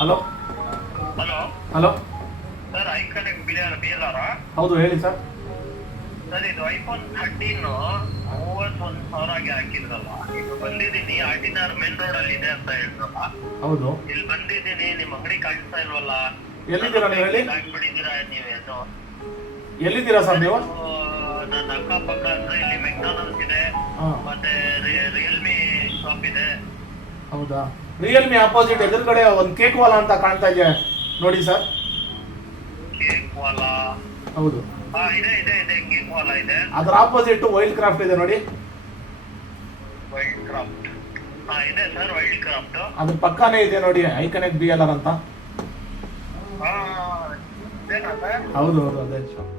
Hello hello hello sir iconic BLR ಹೌದು ಹೇಳಿ sir. Sir ಇದು ಐಫೋನ್ 13 31,000 ಹಾಕಿದ್ರಲ್ಲ, ಈಗ ಬಂದಿದ್ದೀನಿ ಆರ್ಟಿನರ್ ಮೇನ್ ರೋಡ್ ಅಲ್ಲಿ ಇದೆ ಅಂತ ಹೇಳಿದ್ರಲ್ಲ. ಹೌದು ಇಲ್ಲಿ ಬಂದಿದ್ದೀನಿ, ನಿಮ್ ಅಂಗಡಿ ಕಾಣಿಸ್ತಾ ಇಲ್ವಲ್ಲ. ಎಲ್ಲಿದ್ದೀರಾ ನೀವು ಹೇಳಿ? ಹಾಕ್ಬಿಟ್ಟಿದ್ದೀರಾ ನೀವೇನು? ಎಲ್ಲಿದ್ದೀರಾ ಸರ್ ನೀವು? ನನ್ನ ಅಕ್ಕಪಕ್ಕ ಅಂದ್ರೆ ಇಲ್ಲಿ ಮೆಕ್ಡಾನಲ್ಸ್ ಇದೆ, ಮತ್ತೆ ರಿಯಲ್ಮಿ ಶಾಪ್ ಇದೆ. ಹೌದಾ, ರಿಯಲ್ಮಿ ಆಪೋಸಿಟ್ ಎದುರುಗಡೆ ಒಂದು ಕೇಕ್ ವಾಲಾ ಅಂತ ಕಾಣ್ತಾ ಇದೆ ನೋಡಿ ಸರ್. ಕೇಕ್ ವಾಲಾ? ಹೌದು, ಇದೆ ಇದೆ ಇದೆ, ಕೇಕ್ ವಾಲಾ ಇದೆ. ಅದರ ಆಪೋಸಿಟ್ ವೈಲ್ಡ್ ಕ್ರಾಫ್ಟ್ ಇದೆ ನೋಡಿ. ವೈಲ್ಡ್ ಕ್ರಾಫ್ಟ್ ಇದೆ ಸರ್, ವೈಲ್ಡ್ ಕ್ರಾಫ್ಟ್ ಅದ್ರ ಪಕ್ಕಾನೇ ಇದೆ ನೋಡಿ ಐಕಾನಿಕ್ ಬಿಎಲ್ಆರ್ ಅಂತ. ಇದೇನಾ ಸರ್? ಹೌದು ಹೌದು ಅದೇ ಶಾಪ್.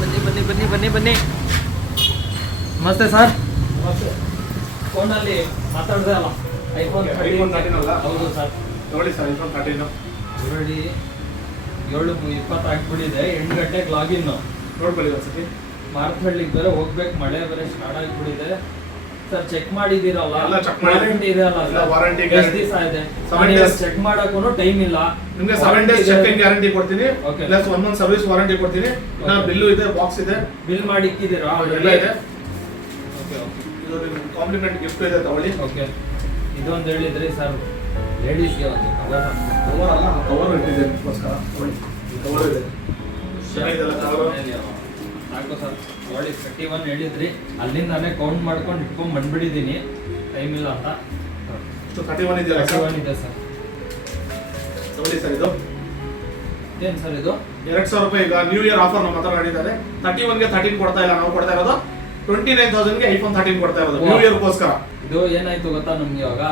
ಬನ್ನಿ ಬನ್ನಿ ಬನ್ನಿ ಬನ್ನಿ ಬನ್ನಿ. ನಮಸ್ತೆ ಸರ್. ಫೋನಲ್ಲಿ ಮಾತಾಡಿದೆ ಅಲ್ಲ, ಐಫೋನ್ 13 ಅಲ್ಲ? ಹೌದು ಸರ್. ನೋಡಿ ಸರ್ ಐಫೋನ್ 13 ಆಲ್ರೆಡಿ 7:20 ಆಗ್ಬಿಟ್ಟಿದೆ. 8 ಗಂಟೆಗೆ ಲಾಗಿನ್. ನೋಡ್ಕೊಳ್ಳಿ ಒಂದ್ಸತಿ. ಮಾರ್ತಹಳ್ಳಿಗೆ ಬೇರೆ ಹೋಗ್ಬೇಕು, ಮಳೆ ಬೇರೆ ಸ್ಟಾರ್ಟ್ ಆಗ್ಬಿಟ್ಟಿದೆ. ಸರ್ ಚೆಕ್ ಮಾಡಿದಿರಲ್ಲ, ಎಲ್ಲ check ಮಾಡಿದೆ. ವಾರಂಟಿ ಇದೆ ಅಲ್ಲ ಎಲ್ಲ ಸರ್? warranty ಎಷ್ಟು ದಿವಸ ಇದೆ? 7 days. ಚೆಕ್ ಮಾಡಕ್ಕೂ ಟೈಮ್ ಇಲ್ಲ. ನಿಮ್ಗೆ 7 days ಚೆಕಿಂಗ್ ಗ್ಯಾರಂಟಿ ಕೊಡ್ತೀನಿ, Okay. Plus 1 month service warranty ಕೊಡ್ತೀನಿ. Okay. ಬಿಲ್ಲು ಇದೆ, ಬಾಕ್ಸ್ ಇದೆ, ಬಿಲ್ ಮಾಡಿ ಇಕ್ಕಿದ್ದೀರಾ? ಎಲ್ಲ ಇದೆ. ಓಕೆ ಓಕೆ ಇದು ಕಾಂಪ್ಲಿಮೆಂಟ್ ಗಿಫ್ಟ್ ಇದೆ, ತಗೊಳ್ಳಿ. ಓಕೆ. ಇದೊಂದು ಹೇಳಿದ್ರಿ ಸರ್, ಲೇಡೀಸ್ಗೆ ಒಂದು ಕವರ್. ಕವರ್ ಅಲ್ಲ, ಕವರ್ ಇಟ್ಟಿದೆ ನಿಮಗೋಸ್ಕರ, ತಗೊಳ್ಳಿ. ಕವರ್ ಇದೆ, ಚೆನ್ನಾಗಿದೆಲ್ಲ ಕವರ್. ಸಾಕು ಸರ್. ನೋಡಿ 31 ಹೇಳಿದ್ರಿ, ಅಲ್ಲಿಂದಾನೆ ಕೌಂಟ್ ಮಾಡ್ಕೊಂಡು ಇಟ್ಕೊಂಡ್ ಬಂದ್ಬಿಟ್ಟಿದ್ದೀನಿ, ಟೈಮ್ ಇಲ್ಲ ಅಂತ. ಇಷ್ಟು 31 ಇದೆಯಲ್ಲ ಸರ್? 31 ಇದೆ ಸರ್. ತಗೊಳ್ಳಿ ಸರ್. ಇದು ಏನ್ ಸರ್ ಇದು? 2,000 ರೂಪಾಯಿ ಈಗ ನ್ಯೂ ಇಯರ್ ಆಫರ್ ನಮ್ಮ ಹತ್ರ ನಡೀತಾರೆ. 31ಗೆ 13 ಕೊಡ್ತಾ ಇಲ್ಲ, ನಾವು ಕೊಡ್ತಾ ಇರೋದು 29,000ಗೆ ಐಫೋನ್ 13 ಕೊಡ್ತಾ ಇರೋದು ನ್ಯೂ ಇಯರ್ ಗೋಸ್ಕರ. ಇದು ಏನಾಯ್ತು ಗೊತ್ತಾ ನಮ್ಗೆ, ಇವಾಗ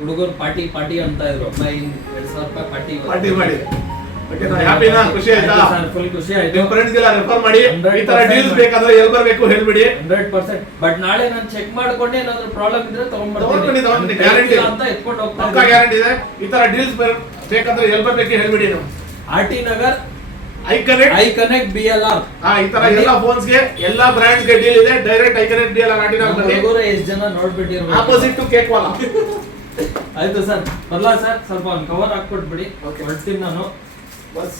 ಹುಡುಗರು ಪಾರ್ಟಿ ಅಂತ ಇದ್ರು. 2,000 ರೂಪಾಯಿ ಪಾರ್ಟಿ ಮಾಡಿ. ಓಕೆ, ನಾನು ಹ್ಯಾಪಿನಾ? ಖುಷಿ ಆಯ್ತಾ? ಫುಲ್ ಖುಷಿ ಆಯ್ತು. ನಿಮ್ಮ ಫ್ರೆಂಡ್ಸ್ಗೆಲ್ಲ ರೆಫರ್ ಮಾಡಿ. ಈ ತರ ಡೀಲ್ಸ್ ಬೇಕಾದ್ರೆ ಎಲ್ಲಿ ಬರಬೇಕು ಹೇಳ್ಬಿಡಿ. 100%. ಬಟ್ ನಾಳೆ ನಾನು ಚೆಕ್ ಮಾಡ್ಕೊಂಡು ಏನಾದ್ರು ಪ್ರಾಬ್ಲಮ್ ಇದ್ರೆ ತಗೊಂಡ್ಬನ್ನಿ, ಗ್ಯಾರಂಟಿ ಅಂತ ಎತ್ಕೊಂಡು ಪಕ್ಕಾ ಹೋಗ್ತಾ ಗ್ಯಾರಂಟಿ ಇದೆ. ಈ ತರ ಡೀಲ್ಸ್ ಬೇಕಾದ್ರೆ ಎಲ್ಲಿ ಬರ್ಬೇಕು ಹೇಳ್ಬಿಡಿ. ನಾವು ಆರ್ಟಿ ನಗರ್ ಐಕನೆಕ್ಟ್ ಬಿಎಲ್ಆರ್. ಈ ತರ ಎಲ್ಲ ಫೋನ್ಸ್ ಗೆ, ಎಲ್ಲ ಬ್ರಾಂಡ್ಸ್ ಗೆ ಡೀಲ್ ಇದೆ. Direct iConnect BLR RT Nagar ಎಷ್ಟು ಜನ ನೋಡ್ಬಿಟ್ಟಿರ್ಬೋದು. Opposite to cake Wala. ಆಯ್ತು ಸರ್, ಬರ್ಲಾ ಸರ್? ಸ್ವಲ್ಪ ಒಂದು ಕವರ್ ಹಾಕ್ಕೊಟ್ಬಿಡಿ, Okay. ಹೊರಡ್ತೀನಿ ನಾನು. ಬಸ್